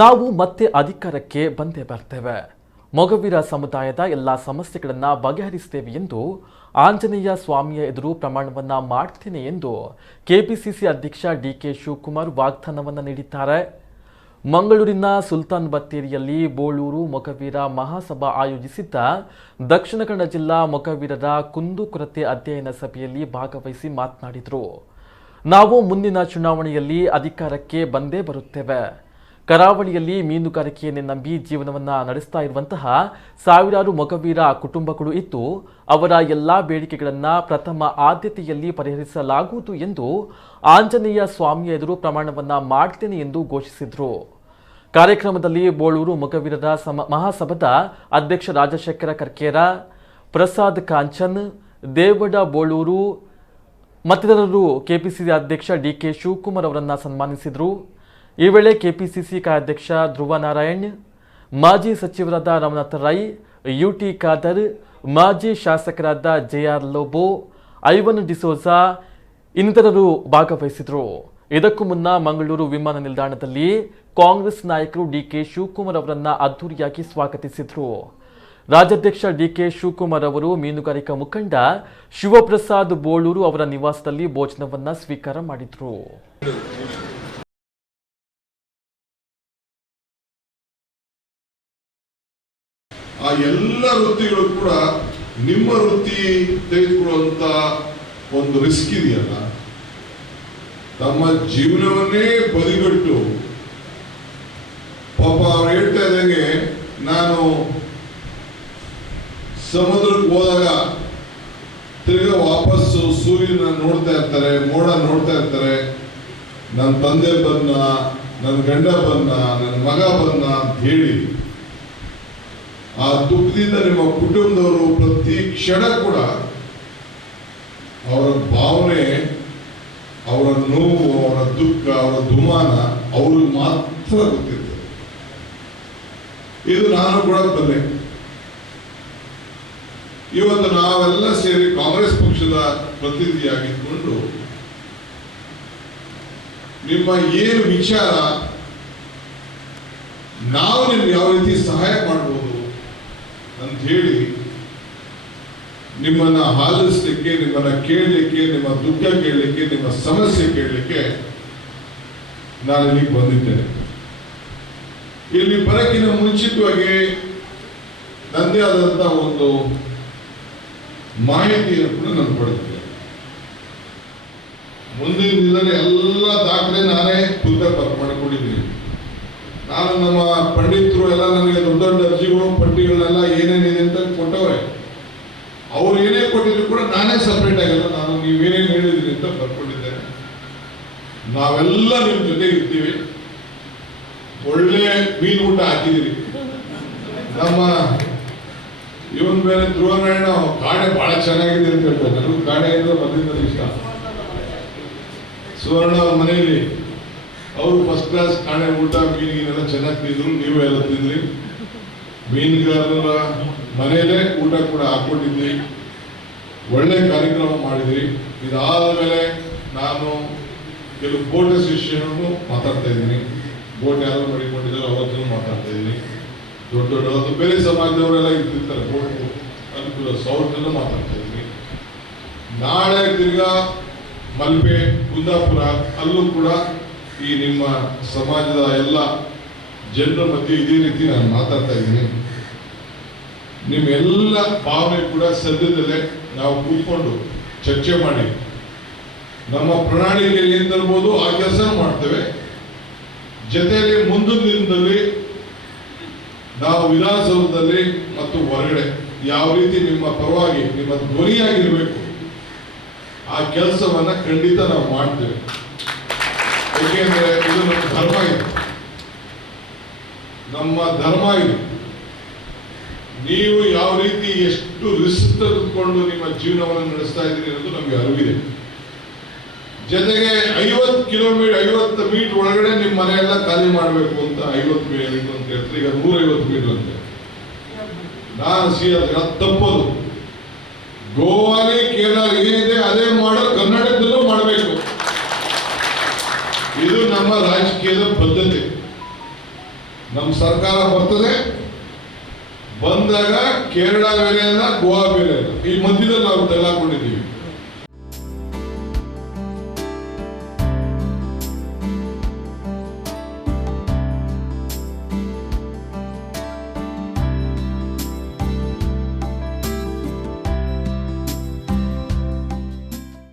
ನಾವು ಮತ್ತೆ ಅಧಿಕಾರಕ್ಕೆ ಬಂದೇ ಬರ್ತೇವೆ. ಮೊಗವೀರ ಸಮುದಾಯದ ಎಲ್ಲ ಸಮಸ್ಯೆಗಳನ್ನು ಬಗೆಹರಿಸುತ್ತೇವೆ ಎಂದು ಆಂಜನೇಯ ಸ್ವಾಮಿಯ ಎದುರು ಪ್ರಮಾಣವನ್ನ ಮಾಡ್ತೇನೆ ಎಂದು ಕೆಪಿಸಿಸಿ ಅಧ್ಯಕ್ಷ ಡಿಕೆ ಶಿವಕುಮಾರ್ ವಾಗ್ದಾನವನ್ನು ನೀಡಿದ್ದಾರೆ. ಮಂಗಳೂರಿನ ಸುಲ್ತಾನ್ ಬತ್ತೇರಿಯಲ್ಲಿ ಬೋಳೂರು ಮೊಗವೀರ ಮಹಾಸಭಾ ಆಯೋಜಿಸಿದ್ದ ದಕ್ಷಿಣ ಕನ್ನಡ ಜಿಲ್ಲಾ ಮೊಗವೀರರ ಕುಂದುಕೊರತೆ ಅಧ್ಯಯನ ಸಭೆಯಲ್ಲಿ ಭಾಗವಹಿಸಿ ಮಾತನಾಡಿದರು. ನಾವು ಮುಂದಿನ ಚುನಾವಣೆಯಲ್ಲಿ ಅಧಿಕಾರಕ್ಕೆ ಬಂದೇ ಬರುತ್ತೇವೆ. ಕರಾವಳಿಯಲ್ಲಿ ಮೀನುಗಾರಿಕೆಯನ್ನೇ ನಂಬಿ ಜೀವನವನ್ನು ನಡೆಸ್ತಾ ಇರುವಂತಹ ಸಾವಿರಾರು ಮೊಗವೀರ ಕುಟುಂಬಗಳು ಇದ್ದು ಅವರ ಎಲ್ಲಾ ಬೇಡಿಕೆಗಳನ್ನು ಪ್ರಥಮ ಆದ್ಯತೆಯಲ್ಲಿ ಪರಿಹರಿಸಲಾಗುವುದು ಎಂದು ಆಂಜನೇಯ ಸ್ವಾಮಿಯ ಎದುರು ಪ್ರಮಾಣವನ್ನ ಮಾಡ್ತೇನೆ ಎಂದು ಘೋಷಿಸಿದರು. ಕಾರ್ಯಕ್ರಮದಲ್ಲಿ ಬೋಳೂರು ಮೊಗವೀರರ ಮಹಾಸಭಾದ ಅಧ್ಯಕ್ಷ ರಾಜಶೇಖರ ಕರ್ಕೇರ, ಪ್ರಸಾದ್ ಕಾಂಚನ್, ದೇವಡ ಬೋಳೂರು ಮತ್ತಿತರರು ಕೆಪಿಸಿಸಿ ಅಧ್ಯಕ್ಷ ಡಿಕೆ ಶಿವಕುಮಾರ್ ಅವರನ್ನು ಸನ್ಮಾನಿಸಿದರು. ಈ ವೇಳೆ ಕೆಪಿಸಿಸಿ ಕಾರ್ಯಾಧ್ಯಕ್ಷ ಧ್ರುವ ನಾರಾಯಣ್, ಮಾಜಿ ಸಚಿವರಾದ ರಮನಾಥ ರೈ, ಯುಟಿ ಖಾದರ್, ಮಾಜಿ ಶಾಸಕರಾದ ಜೆಆರ್ ಲೋಬೋ, ಐವನ್ ಡಿಸೋಜಾ ಇನ್ನಿತರರು ಭಾಗವಹಿಸಿದರು. ಇದಕ್ಕೂ ಮುನ್ನ ಮಂಗಳೂರು ವಿಮಾನ ನಿಲ್ದಾಣದಲ್ಲಿ ಕಾಂಗ್ರೆಸ್ ನಾಯಕರು ಡಿಕೆ ಶಿವಕುಮಾರ್ ಅವರನ್ನ ಅದ್ದೂರಿಯಾಗಿ ಸ್ವಾಗತಿಸಿದರು. ರಾಜ್ಯಾಧ್ಯಕ್ಷ ಡಿಕೆ ಶಿವಕುಮಾರ್ ಅವರು ಮೀನುಗಾರಿಕಾ ಮುಖಂಡ ಶಿವಪ್ರಸಾದ್ ಬೋಳೂರು ಅವರ ನಿವಾಸದಲ್ಲಿ ಭೋಜನವನ್ನ ಸ್ವೀಕಾರ ಮಾಡಿದರು. ಆ ಎಲ್ಲ ವೃತ್ತಿಗಳು ಕೂಡ ನಿಮ್ಮ ವೃತ್ತಿ ತೆಗೆದುಕೊಳ್ಳುವಂತ ಒಂದು ರಿಸ್ಕ್ ಇದೆಯಲ್ಲ, ತಮ್ಮ ಜೀವನವನ್ನೇ ಬದಿಗಟ್ಟು ಪಾಪ ಅವ್ರು ಹೇಳ್ತಾ ಇದ್ದಂಗೆ, ನಾನು ಸಮುದ್ರಕ್ಕೆ ಹೋದಾಗ ತಿರ್ಗಾ ವಾಪಸ್ಸು ಸೂರ್ಯನ ನೋಡ್ತಾ ಇರ್ತಾರೆ, ಮೋಡ ನೋಡ್ತಾ ಇರ್ತಾರೆ, ನನ್ನ ತಂದೆ ಬನ್ನ, ನನ್ನ ಗಂಡ ಬನ್ನ, ನನ್ನ ಮಗ ಬನ್ನ ಅಂತ ಹೇಳಿ ಆ ದುಃಖದಿಂದ ನಿಮ್ಮ ಕುಟುಂಬದವರು ಪ್ರತಿ ಕ್ಷಣ ಕೂಡ ಅವರ ಭಾವನೆ, ಅವರ ನೋವು, ಅವರ ದುಃಖ, ಅವರ ದುಮಾನ ಅವ್ರಿಗೆ ಮಾತ್ರ ಗೊತ್ತಿರ್ತದೆ. ಇದು ನಾನು ಕೂಡ ಬಲ್ಲೆ. ಇವತ್ತು ನಾವೆಲ್ಲ ಸೇರಿ ಕಾಂಗ್ರೆಸ್ ಪಕ್ಷದ ಪ್ರತಿನಿಧಿಯಾಗಿದ್ದುಕೊಂಡು ನಿಮ್ಮ ಏನು ವಿಚಾರ, ನಾವು ನಿಮ್ಗೆ ಯಾವ ರೀತಿ ಸಹಾಯ ಮಾಡಬಹುದು ಅಂತ ಹೇಳಿ ನಿಮ್ಮನ್ನ ಆಲಿಸಲಿಕ್ಕೆ, ನಿಮ್ಮನ್ನ ಕೇಳಲಿಕ್ಕೆ, ನಿಮ್ಮ ದುಃಖ ಕೇಳಲಿಕ್ಕೆ, ನಿಮ್ಮ ಸಮಸ್ಯೆ ಕೇಳಲಿಕ್ಕೆ ನಾನು ಇಲ್ಲಿಗೆ ಬಂದಿದ್ದೇನೆ. ಇಲ್ಲಿ ಬರಕ್ಕಿಂತ ಮುಂಚಿತವಾಗಿ ನನ್ನದೇ ಆದಂತ ಒಂದು ಮಾಹಿತಿಯನ್ನು ಕೂಡ ನಾನು ಪಡೆದಿದ್ದೆ. ಮುಂದಿನ ದಿನದಲ್ಲಿ ಎಲ್ಲ ದಾಖಲೆ ನಾನೇ ಖುದ್ದಾಗಿ ಮಾಡಿಕೊಂಡಿದ್ದೀನಿ. ನಾನು ನಮ್ಮ ಪಂಡಿತರು ಎಲ್ಲ ನನಗೆ ದೊಡ್ಡ ದೊಡ್ಡ ಅರ್ಜಿಗಳು, ಪಟ್ಟಿಗಳನ್ನೆಲ್ಲ ಏನೇನಿದೆ ಅಂತ ಕೊಟ್ಟವ್ರೆ. ಅವ್ರು ಏನೇ ಕೊಟ್ಟಿದ್ರು ಕೂಡ ನಾನೇ ಸಪ್ರೇಟ್ ಆಗಿಲ್ಲ, ನಾನು ನೀವೇನೇನು ಹೇಳಿದ್ರಿ ಅಂತ ಬರ್ಕೊಂಡಿದ್ದೇನೆ. ನಾವೆಲ್ಲ ನಿಮ್ಮ ಜೊತೆ ಇರ್ತೀವಿ. ಒಳ್ಳೆ ಮೀನು ಊಟ ಹಾಕಿದಿರಿ. ನಮ್ಮ ಇವನ್ ಬೇರೆ ಧ್ರುವನಾರಾಯಣ ಕಾಣೆ ಬಹಳ ಚೆನ್ನಾಗಿದೆ ಅಂತ ಹೇಳ್ತಾರೆ. ನನಗೂ ಕಾಣೆ ಅಂದ್ರೆ ಮೊದಲಿಂದ ಇಷ್ಟ. ಸುವರ್ಣ ಅವ್ರ ಮನೆಯಲ್ಲಿ ಅವರು ಫಸ್ಟ್ ಕ್ಲಾಸ್ ಕಾಣೆ ಊಟ, ಮೀನಿಗೆಲ್ಲ ಚೆನ್ನಾಗಿ ತಿಂದ್ರು, ನೀವು ಎಲ್ಲ ತಿಂದ್ರಿ. ಮೀನುಗಾರರ ಮನೆಯಲ್ಲೇ ಊಟ ಕೂಡ ಹಾಕೊಂಡಿದ್ವಿ. ಒಳ್ಳೆ ಕಾರ್ಯಕ್ರಮ ಮಾಡಿದ್ರಿ. ಇದಾದ ಮೇಲೆ ನಾನು ಕೆಲವು ಬೋಟ್ ಅಸೋಸಿಯೇಷನ್ ಮಾತಾಡ್ತಾ ಇದ್ದೀನಿ. ಬೋಟ್ ಯಾರು ಮಾಡಿಕೊಂಡಿದ್ದಾರೆ ಅವ್ರ ಹತ್ರ ಮಾತಾಡ್ತಾ ಇದ್ದೀನಿ. ದೊಡ್ಡ ದೊಡ್ಡ ಬೇರೆ ಸಮಾಜದವರೆಲ್ಲ ಇರ್ತಿರ್ತಾರೆ, ಬೋಟ್ ಅನುಕೂಲ ಅವ್ರನ್ನೆಲ್ಲ ಮಾತಾಡ್ತಾ ಇದ್ದೀನಿ. ನಾಳೆ ತಿರ್ಗಾ ಮಲ್ಪೆ, ಕುಂದಾಪುರ ಅಲ್ಲೂ ಕೂಡ ಈ ನಿಮ್ಮ ಸಮಾಜದ ಎಲ್ಲ ಜನರ ಮಧ್ಯೆ ಇದೇ ರೀತಿ ನಾನು ಮಾತಾಡ್ತಾ ಇದ್ದೀನಿ. ನಿಮ್ಮೆಲ್ಲ ಭಾವನೆ ಕೂಡ ಸದ್ಯದಲ್ಲೇ ನಾವು ಕೂತ್ಕೊಂಡು ಚರ್ಚೆ ಮಾಡಿ ನಮ್ಮ ಪ್ರಣಾಳಿಕೆಯಲ್ಲಿ ಏನ್ ತರ್ಬೋದು ಆ ಕೆಲಸ ಮಾಡ್ತೇವೆ. ಜೊತೆಯಲ್ಲಿ ಮುಂದಿನ ದಿನದಲ್ಲಿ ನಾವು ವಿಧಾನಸೌಧದಲ್ಲಿ ಮತ್ತು ಹೊರಗಡೆ ಯಾವ ರೀತಿ ನಿಮ್ಮ ಪರವಾಗಿ ನಿಮ್ಮ ಧ್ವನಿಯಾಗಿರ್ಬೇಕು ಆ ಕೆಲಸವನ್ನ ಖಂಡಿತ ನಾವು ಮಾಡ್ತೇವೆ. ಏಕೆಂದ್ರೆ ಇದು ನಮ್ಮ ಧರ್ಮ ಇದೆ, ನಮ್ಮ ಧರ್ಮ ಇದೆ. ನೀವು ಯಾವ ರೀತಿ ಎಷ್ಟು ರಿಸ್ಕ್ ತೆಗೆದುಕೊಂಡು ನಿಮ್ಮ ಜೀವನವನ್ನು ನಡೆಸ್ತಾ ಇದ್ದೀರಿ ಅನ್ನೋದು ನಮಗೆ ಅರಿವಿದೆ. ಜೊತೆಗೆ 50 ಮೀಟರ್ ಒಳಗಡೆ ನಿಮ್ಮ ಮನೆಯೆಲ್ಲ ಖಾಲಿ ಮಾಡಬೇಕು ಅಂತ 50 ಮೀಟರ್ ಅಂತ ಹೇಳ್ತಾರೆ. ಈಗ 150 ಮೀಟರ್ ಅಂತೆ. ನಾನು ತಪ್ಪದು. ಗೋವಾಲಿ ಕೇರಳ ಏನಿದೆ ಅದೇ ಮಾಡೋ ಕರ್ನಾಟಕದಲ್ಲೂ ಮಾಡಬೇಕು. ಇದು ನಮ್ಮ ರಾಜಕೀಯದ ಪದ್ಧತಿ. ನಮ್ಮ ಸರ್ಕಾರ ಬರ್ತದೆ, ಬಂದಾಗ ಕೇರಳ ಬೇರೆ ಅಲ್ಲ, ಗೋವಾ ಬೇರೆ ಅಲ್ಲ, ಈ ಮಧ್ಯದಲ್ಲಿ ನಾವು ತೆಗೆದುಕೊಂಡಿದ್ದೀವಿ.